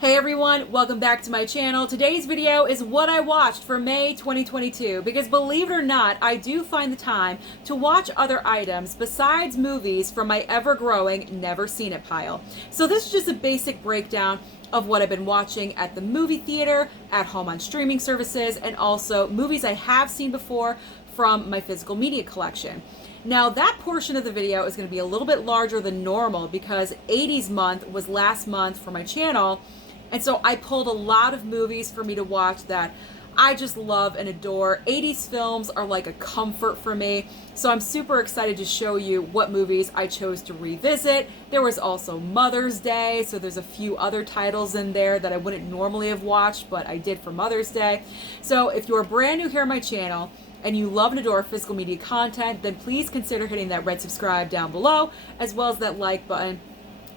Hey everyone, welcome back to my channel. Today's video is what I watched for May 2022 because believe it or not, I do find the time to watch other items besides movies from my ever-growing never seen it pile. So this is just a basic breakdown of what I've been watching at the movie theater, at home on streaming services, and also movies I have seen before from my physical media collection. Now that portion of the video is going to be a little bit larger than normal because 80s month was last month for my channel. And so I pulled a lot of movies for me to watch that I just love and adore. 80s films are like a comfort for me. So I'm super excited to show you what movies I chose to revisit. There was also Mother's Day, so there's a few other titles in there that I wouldn't normally have watched, but I did for Mother's Day. So if you're brand new here on my channel and you love and adore physical media content, then please consider hitting that red subscribe down below, as well as that like button.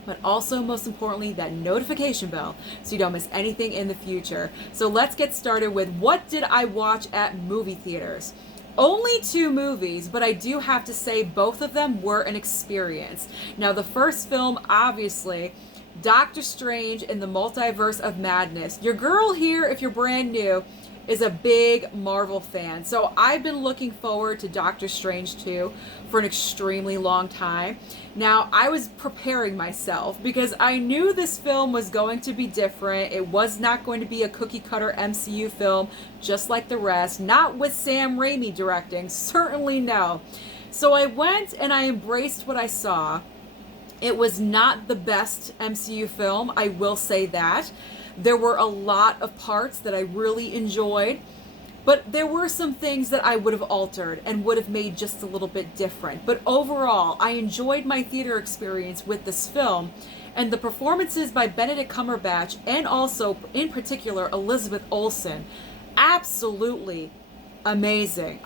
But also, most importantly, that notification bell so you don't miss anything in the future. So let's get started with what did I watch at movie theaters. Only 2 movies, but I do have to say both of them were an experience. Now the first film, obviously, Doctor Strange in the Multiverse of Madness. Your girl here, if you're brand new, is a big Marvel fan. So I've been looking forward to Doctor Strange 2 for an extremely long time. Now I was preparing myself because I knew this film was going to be different. It was not going to be a cookie cutter MCU film just like the rest, not with Sam Raimi directing, certainly no. So I went and I embraced what I saw. It was not the best MCU film, I will say that. There were a lot of parts that I really enjoyed, but there were some things that I would have altered and would have made just a little bit different. But overall, I enjoyed my theater experience with this film, and the performances by Benedict Cumberbatch and also, in particular, Elizabeth Olsen, absolutely amazing.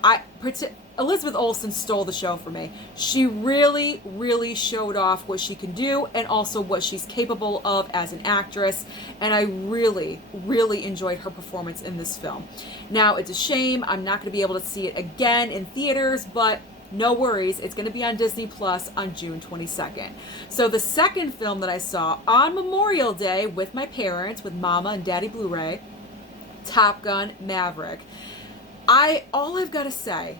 Elizabeth Olsen stole the show for me. She really, really showed off what she can do and also what she's capable of as an actress. And I really, really enjoyed her performance in this film. Now, it's a shame I'm not going to be able to see it again in theaters, but no worries. It's going to be on Disney Plus on June 22nd. So the second film that I saw on Memorial Day with my parents, with Mama and Daddy Blu-ray, Top Gun Maverick. All I've got to say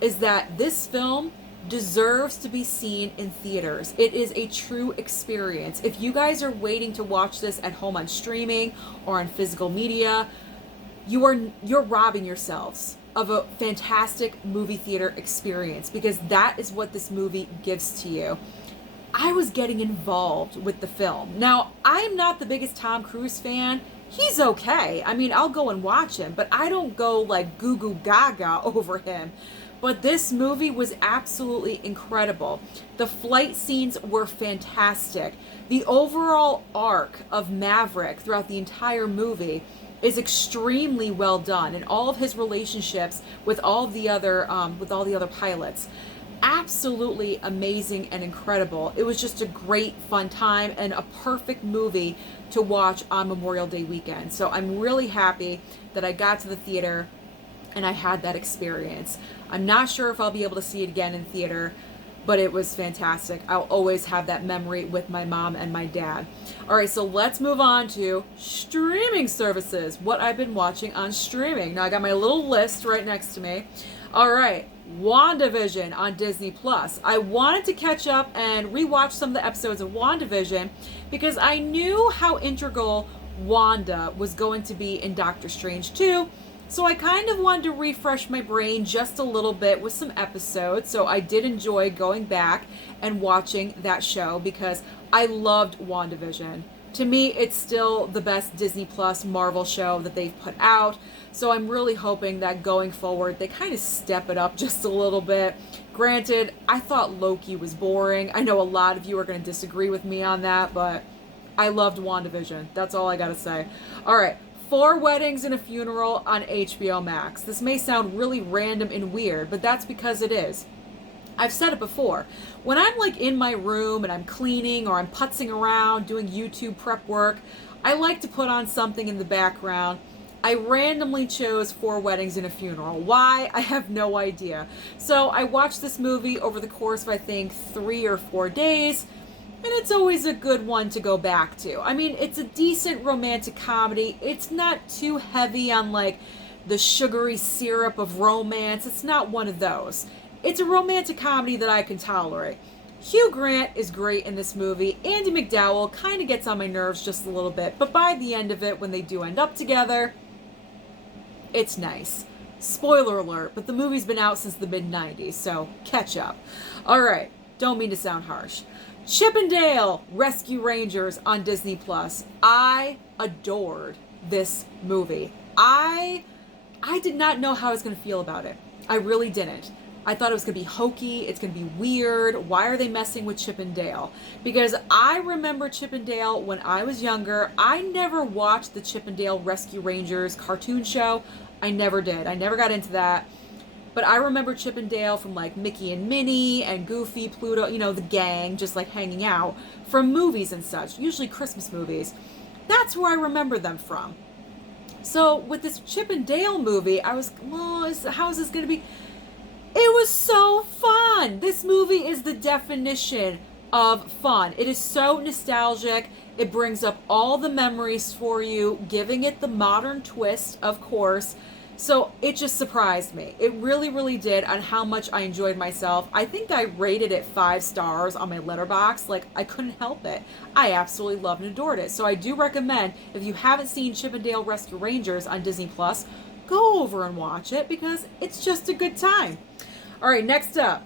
is that this film deserves to be seen in theaters. It is a true experience. If you guys are waiting to watch this at home on streaming or on physical media, you're robbing yourselves of a fantastic movie theater experience because that is what this movie gives to you. I was getting involved with the film. Now, I'm not the biggest Tom Cruise fan. He's okay. I mean, I'll go and watch him, but I don't go like goo goo gaga over him. But this movie was absolutely incredible. The flight scenes were fantastic. The overall arc of Maverick throughout the entire movie is extremely well done, and all of his relationships with all the other pilots, absolutely amazing and incredible. It was just a great fun time and a perfect movie to watch on Memorial Day weekend. So I'm really happy that I got to the theater and I had that experience. I'm not sure if I'll be able to see it again in theater, but it was fantastic. I'll always have that memory with my mom and my dad. All right, so let's move on to streaming services, what I've been watching on streaming. Now I got my little list right next to me. All right, WandaVision on Disney Plus. I wanted to catch up and rewatch some of the episodes of WandaVision because I knew how integral Wanda was going to be in Doctor Strange 2. So I kind of wanted to refresh my brain just a little bit with some episodes. So I did enjoy going back and watching that show because I loved WandaVision. To me, it's still the best Disney Plus Marvel show that they've put out. So I'm really hoping that going forward, they kind of step it up just a little bit. Granted, I thought Loki was boring. I know a lot of you are going to disagree with me on that, but I loved WandaVision. That's all I got to say. All right. 4 Weddings and a Funeral on HBO Max. This may sound really random and weird, but that's because it is. I've said it before. When I'm like in my room and I'm cleaning or I'm putzing around doing YouTube prep work, I like to put on something in the background. I randomly chose 4 Weddings and a Funeral. Why? I have no idea. So I watched this movie over the course of I think 3 or 4 days. And it's always a good one to go back to. I mean, it's a decent romantic comedy. It's not too heavy on like the sugary syrup of romance. It's not one of those. It's a romantic comedy that I can tolerate. Hugh Grant is great in this movie. Andy McDowell kind of gets on my nerves just a little bit, but by the end of it, when they do end up together, it's nice. Spoiler alert, but the movie's been out since the mid-90s, so catch up. Alright, don't mean to sound harsh. Chip and Dale Rescue Rangers on Disney Plus. I adored this movie. I did not know how I was going to feel about it. I really didn't. I thought it was going to be hokey. It's going to be weird. Why are they messing with Chip and Dale? Because I remember Chip and Dale when I was younger. I never watched the Chip and Dale Rescue Rangers cartoon show. I never did. I never got into that. But I remember Chip and Dale from like Mickey and Minnie and Goofy, Pluto, you know, the gang just like hanging out from movies and such, usually Christmas movies. That's where I remember them from. So with this Chip and Dale movie, I was, well, how is this going to be? It was so fun. This movie is the definition of fun. It is so nostalgic. It brings up all the memories for you, giving it the modern twist, of course. So it just surprised me. It really, really did on how much I enjoyed myself. I think I rated it 5 stars on my Letterboxd. Like, I couldn't help it. I absolutely loved and adored it. So I do recommend, if you haven't seen Chip and Dale Rescue Rangers on Disney Plus, go over and watch it because it's just a good time. All right, next up,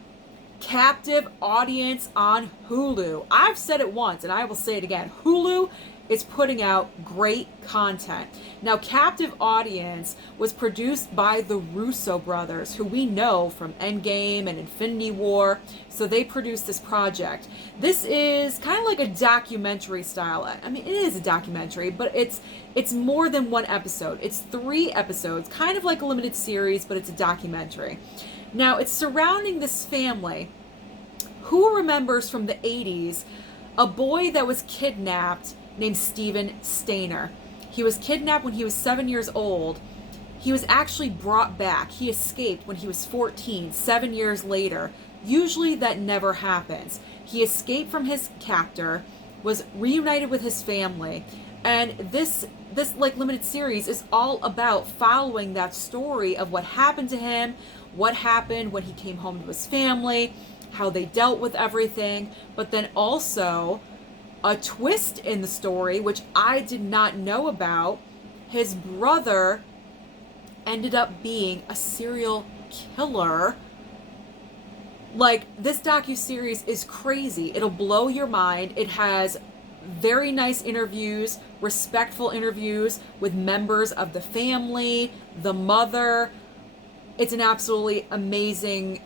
Captive Audience on Hulu. I've said it once and I will say it again. Hulu is putting out great content. Now, Captive Audience was produced by the Russo brothers, who we know from Endgame and Infinity War. So they produced this project. This is kind of like a documentary style. I mean, it is a documentary, but it's more than one episode. It's 3 episodes, kind of like a limited series, but it's a documentary. Now, it's surrounding this family. Who remembers from the 80s a boy that was kidnapped named Steven Stainer? He was kidnapped when he was 7 years old. He was actually brought back. He escaped when he was 14, 7 years later. Usually that never happens. He escaped from his captor, was reunited with his family, and this like limited series is all about following that story of what happened to him, what happened when he came home to his family, how they dealt with everything, but then also a twist in the story, which I did not know about. His brother ended up being a serial killer. Like, this docuseries is crazy. It'll blow your mind. It has very nice interviews, respectful interviews with members of the family, the mother. It's an absolutely amazing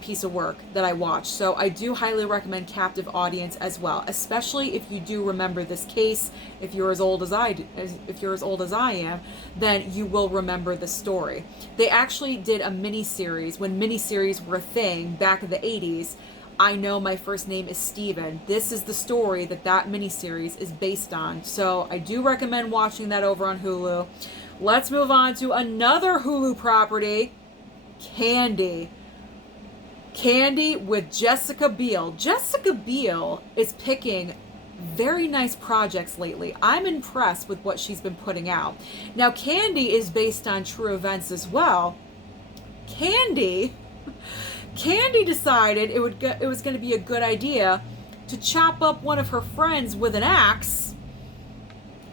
piece of work that I watched. So I do highly recommend Captive Audience as well, especially if you do remember this case. If you're as old as I am, then you will remember the story. They actually did a mini-series when mini-series were a thing back in the 80s. I Know My First Name is Steven. This is the story that mini-series is based on. So I do recommend watching that over on Hulu. Let's move on to another Hulu property, Candy. Candy with Jessica Biel. Jessica Biel is picking very nice projects lately. I'm impressed with what she's been putting out. Now, Candy is based on true events as well. Candy decided it was going to be a good idea to chop up one of her friends with an axe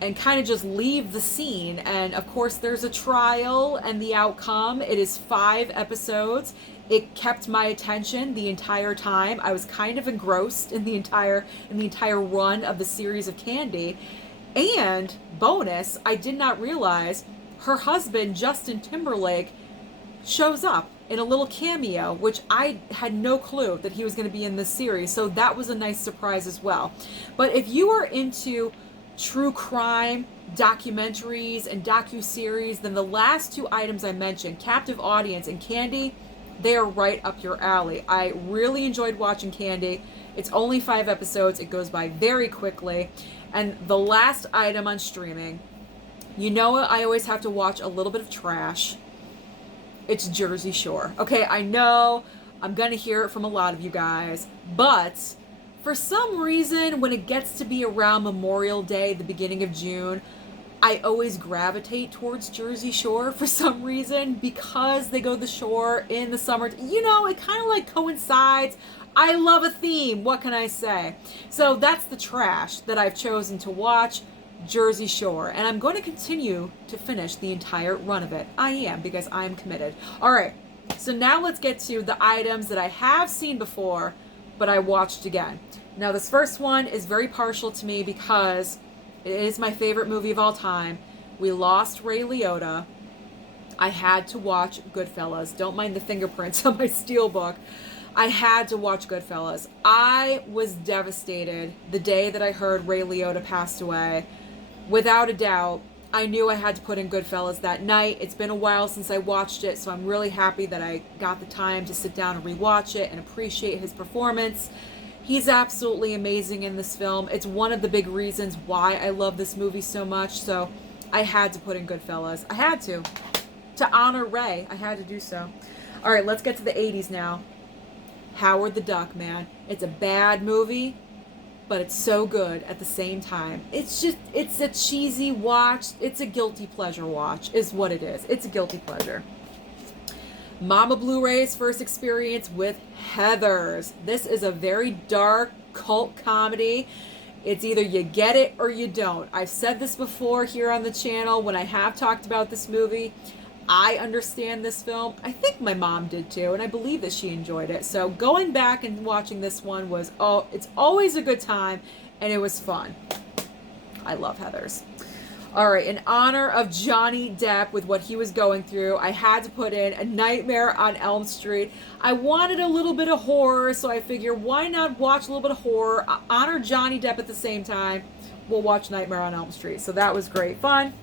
and kind of just leave the scene. And of course there's a trial and the outcome. It is 5 episodes. It kept my attention the entire time. I was kind of engrossed in the entire run of the series of Candy. And bonus, I did not realize her husband, Justin Timberlake, shows up in a little cameo, which I had no clue that he was going to be in this series. So that was a nice surprise as well. But if you are into true crime documentaries and docuseries, then the last 2 items I mentioned, Captive Audience and Candy, they are right up your alley. I really enjoyed watching Candy. It's only 5 episodes. It goes by very quickly. And the last item on streaming, you know, I always have to watch a little bit of trash. It's Jersey Shore. Okay, I know I'm gonna hear it from a lot of you guys, but For some reason, when it gets to be around Memorial Day, the beginning of June, I always gravitate towards Jersey Shore for some reason, because they go to the shore in the summer. You know, it kind of like coincides. I love a theme. What can I say? So that's the trash that I've chosen to watch, Jersey Shore. And I'm going to continue to finish the entire run of it. I am, because I am committed. All right. So now let's get to the items that I have seen before, but I watched again. Now this first one is very partial to me because it is my favorite movie of all time. We lost Ray Liotta. I had to watch Goodfellas. Don't mind the fingerprints on my steelbook. I had to watch Goodfellas. I was devastated the day that I heard Ray Liotta passed away. Without a doubt, I knew I had to put in Goodfellas that night. It's been a while since I watched it, so I'm really happy that I got the time to sit down and rewatch it and appreciate his performance. He's absolutely amazing in this film. It's one of the big reasons why I love this movie so much, so I had to put in Goodfellas. I had to. To honor Ray, I had to do so. All right, let's get to the 80s now. Howard the Duck, man. It's a bad movie, but it's so good at the same time. It's a cheesy watch. It's a guilty pleasure watch, is what it is. It's a guilty pleasure. Mama Blu-ray's first experience with Heathers. This is a very dark cult comedy. It's either you get it or you don't. I've said this before here on the channel when I have talked about this movie. I understand this film. I think my mom did too, and I believe that she enjoyed it. So going back and watching this one was, it's always a good time, and it was fun. I love Heathers. All right, in honor of Johnny Depp with what he was going through, I had to put in A Nightmare on Elm Street. I wanted a little bit of horror, so I figured why not watch a little bit of horror, honor Johnny Depp at the same time. We'll watch Nightmare on Elm Street. So that was great fun.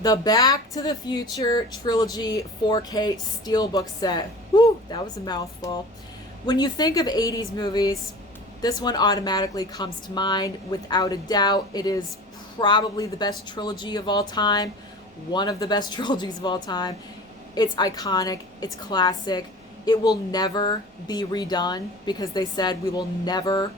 The Back to the Future Trilogy 4K Steelbook set. Whew, that was a mouthful. When you think of 80s movies, this one automatically comes to mind without a doubt. It is probably the best trilogy of all time. One of the best trilogies of all time. It's iconic. It's classic. It will never be redone because they said we will never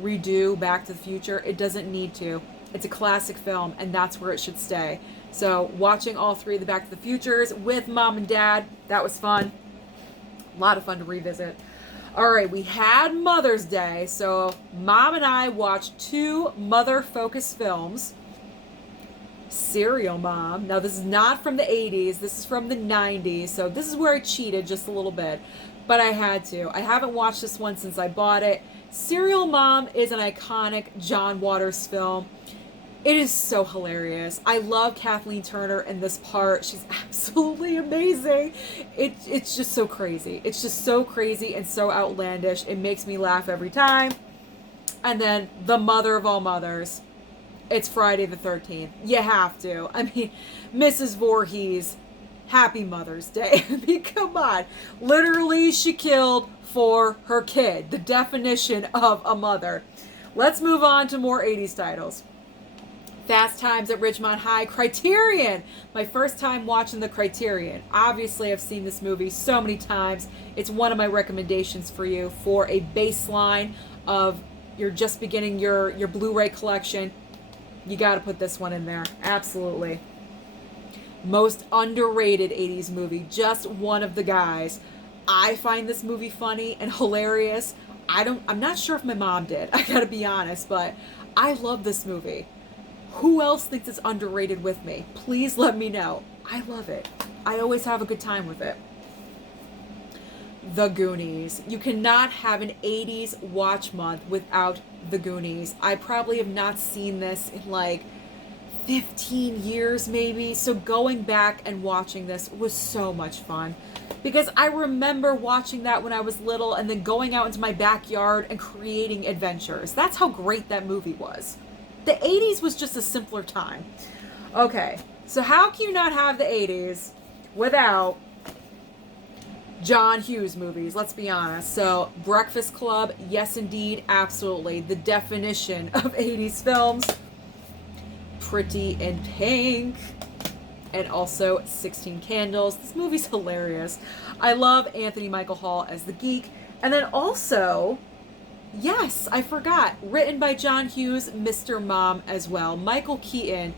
redo Back to the Future. It doesn't need to. It's a classic film, and that's where it should stay. So watching all three of the Back to the Futures with mom and dad, that was fun. A lot of fun to revisit. All right, we had Mother's Day, so mom and I watched two mother-focused films. Serial Mom. Now, this is not from the 80s. This is from the 90s, so this is where I cheated just a little bit. But I had to. I haven't watched this one since I bought it. Serial Mom is an iconic John Waters film. It is so hilarious. I love Kathleen Turner in this part. She's absolutely amazing. It's just so crazy. It's just so crazy and so outlandish. It makes me laugh every time. And then the mother of all mothers. It's Friday the 13th. You have to. I mean, Mrs. Voorhees, happy Mother's Day. I mean, come on. Literally, she killed for her kid. The definition of a mother. Let's move on to more 80s titles. Fast Times at Ridgemont High, Criterion. My first time watching the Criterion. Obviously, I've seen this movie so many times. It's one of my recommendations for you for a baseline of you're just beginning your Blu-ray collection. You got to put this one in there. Absolutely. Most underrated 80s movie. Just one of the guys. I find this movie funny and hilarious. I'm not sure if my mom did. I got to be honest, but I love this movie. Who else thinks it's underrated with me? Please let me know. I love it. I always have a good time with it. The Goonies. You cannot have an 80s watch month without The Goonies. I probably have not seen this in like 15 years maybe. So going back and watching this was so much fun. Because I remember watching that when I was little and then going out into my backyard and creating adventures. That's how great that movie was. The 80s was just a simpler time. Okay, so how can you not have the 80s without John Hughes movies? Let's be honest. So, Breakfast Club, yes indeed, absolutely. The definition of 80s films. Pretty in Pink. And also 16 Candles. This movie's hilarious. I love Anthony Michael Hall as the geek. And then also Yes, I forgot. Written by John Hughes, Mr. Mom as well. Michael Keaton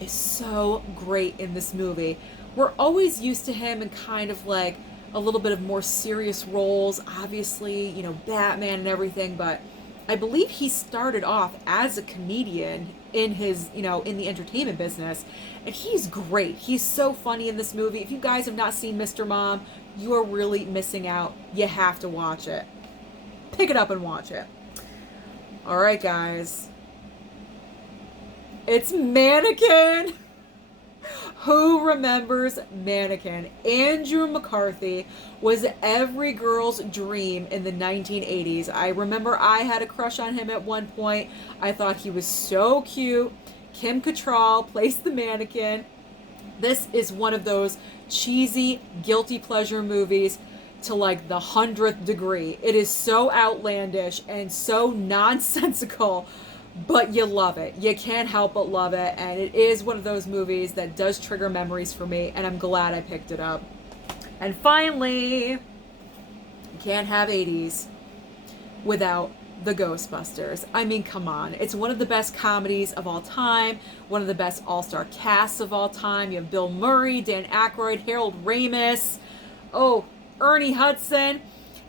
is so great in this movie. We're always used to him in kind of like a little bit of more serious roles, obviously, you know, Batman and everything, but I believe he started off as a comedian in his, you know, in the entertainment business, and he's great. He's so funny in this movie. If you guys have not seen Mr. Mom, you are really missing out. You have to watch it. Pick it up and watch it. All right, guys. It's Mannequin. Who remembers Mannequin? Andrew McCarthy was every girl's dream in the 1980s. I remember I had a crush on him at one point. I thought he was so cute. Kim Cattrall plays the Mannequin. This is one of those cheesy, guilty pleasure movies to like the 100th degree. It is so outlandish and so nonsensical, but you love it. You can't help but love it, and it is one of those movies that does trigger memories for me, and I'm glad I picked it up. And finally, you can't have 80s without the Ghostbusters. I mean, come on. It's one of the best comedies of all time, one of the best all-star casts of all time. You have Bill Murray, Dan Aykroyd, Harold Ramis, Ernie Hudson,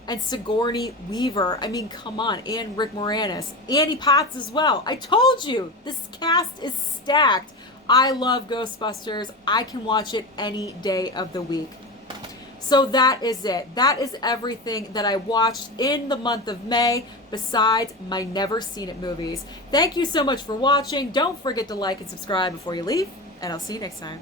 and Sigourney Weaver. I mean, come on. And Rick Moranis. Annie Potts as well. I told you, this cast is stacked. I love Ghostbusters. I can watch it any day of the week. So that is it. That is everything that I watched in the month of May, besides my never seen it movies. Thank you so much for watching. Don't forget to like and subscribe before you leave, and I'll see you next time.